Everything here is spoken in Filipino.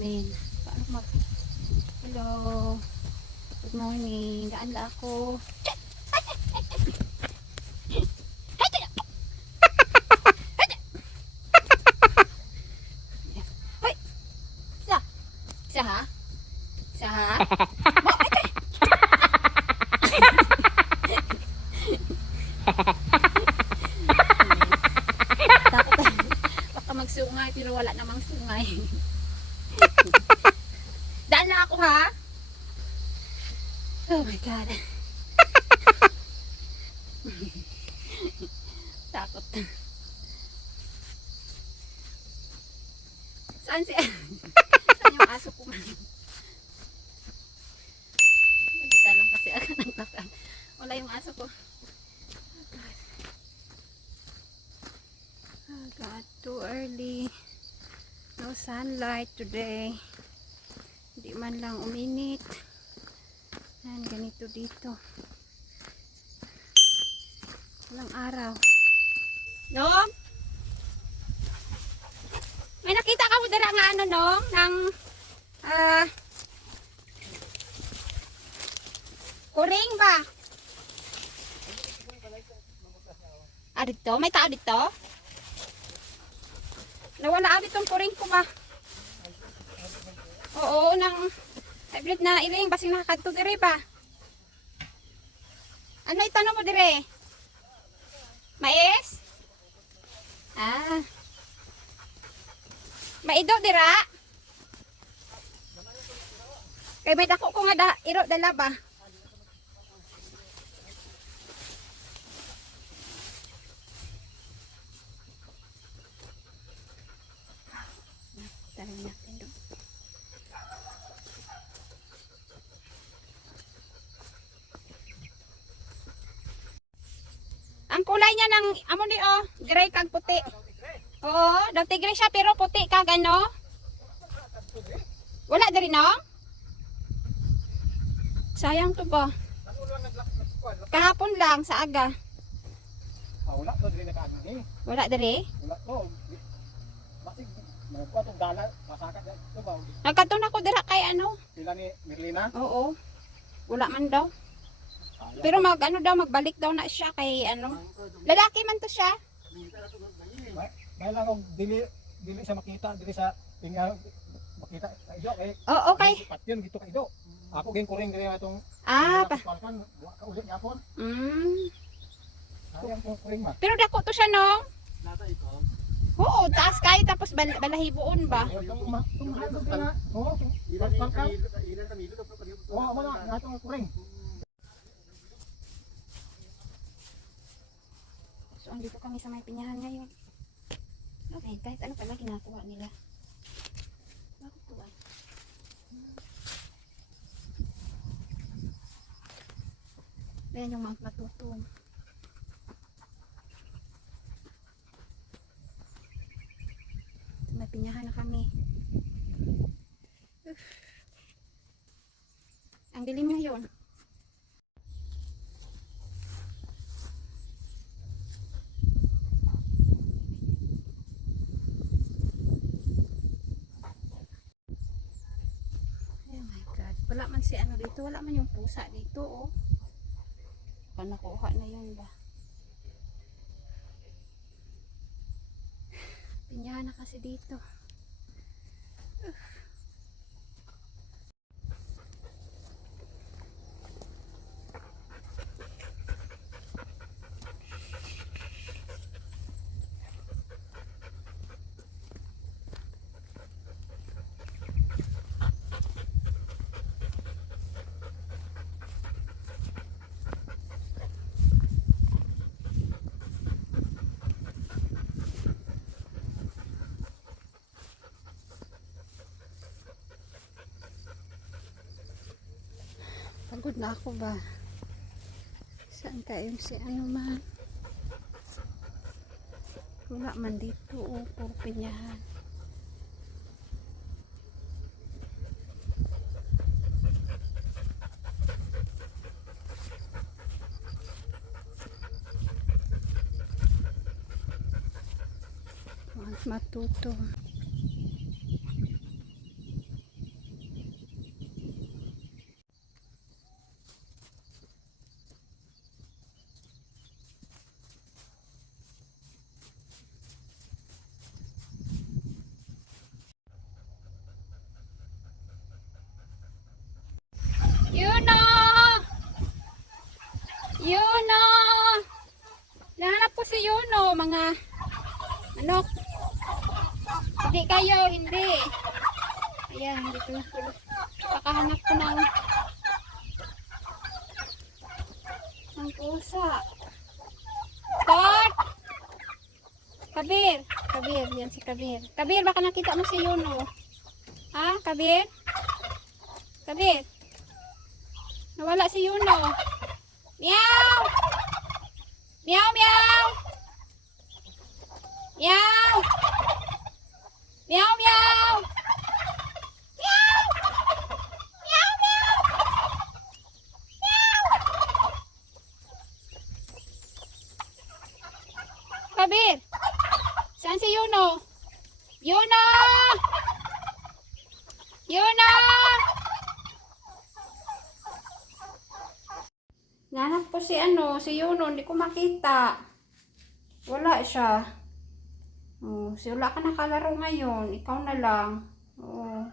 namin. Paano mag... Hello. Good morning. Gaan la ako. Hoy! Isa! Isa ha? Isa ha? Takot. Baka magsungay pero wala namang sungay. Daan na ako ha? Oh my God. Takot. Saan si... Saan yung aso ko man? Mag-isa lang kasi ako naglakan. Wala yung aso ko. Oh God, too early. No sunlight today. Hindi man lang uminit. Yan, ganito dito. Walang araw. Nong? May nakita ka mo dala nga ano, Nong? Nang, kuring ba? Ah, dito? May tao dito? Nawala dito ang kuring ko ba? Oo, nang hybrid na iring, basing nakakadto dire ba? Ano itanong mo dire? Mais? Ah. Maido dira? Kay may dako ko nga iro dala ba? Tayo natin doon. Ang kulay niya ng amo ni oh, gray kag puti. Oo, daw tigre siya pero puti kag ano? Wala diri no? Sayang to ba? Kahapon lang sa aga. Wala to diri nakaano ni. Wala diri? Wala to. Basig magkuha tong dala, masakat to ba? Nagkadto na ko dira kay ano? Sila ni Merlina. Oo. Wala man daw. Pero mag ano daw magbalik daw na siya kay ano? Lalaki man to siya. May lang og dili sa makita dili sa tinga makita sa ido kay. Oh, okay. Patyon gito kay ido. Ako ging kuring diri atong Pa. wa ka ulit yapon. Sayang ko kuring ma. Pero dako to siya no? Nasa ito. Oo, taas kay tapos balahiboon ba? Tumahadog ka na. Oo. Ilan ka milo daw pa. Oo, mo na atong kuring. So, andito kami sa may pinyahan ngayon. Okay, kahit ano pala ginagawa nila. Bakit to ba? Ayan yung mga matutong. May pinyahan na kami. Uf. Ang dilim ngayon. Wala man si ano dito, wala man yung pusa dito oh. Baka nakuha na yun ba? Pinyahan na kasi dito. Pagod na ako ba? Saan kayo si ano man? Wala man dito oh, puro pinyahan. Matuto. po si Yuno, mga manok. Hindi kayo, hindi. Ayan, dito na po. Pakahanap ko ng pusa. Start! Kabir! Kabir, yan si Kabir. Kabir, baka nakita mo si Yuno. Ha, Kabir? Kabir? Nawala si Yuno. Meow! Meow, meow! Meow! Meow, meow! Meow! Meow, meow! Meow! Kabir! Saan si Yuno? Yuno! Yuno! Nanap ko si Yuno, hindi ko makita. Wala siya. Oh, si wala ka nakalaro ngayon, ikaw na lang. Oh.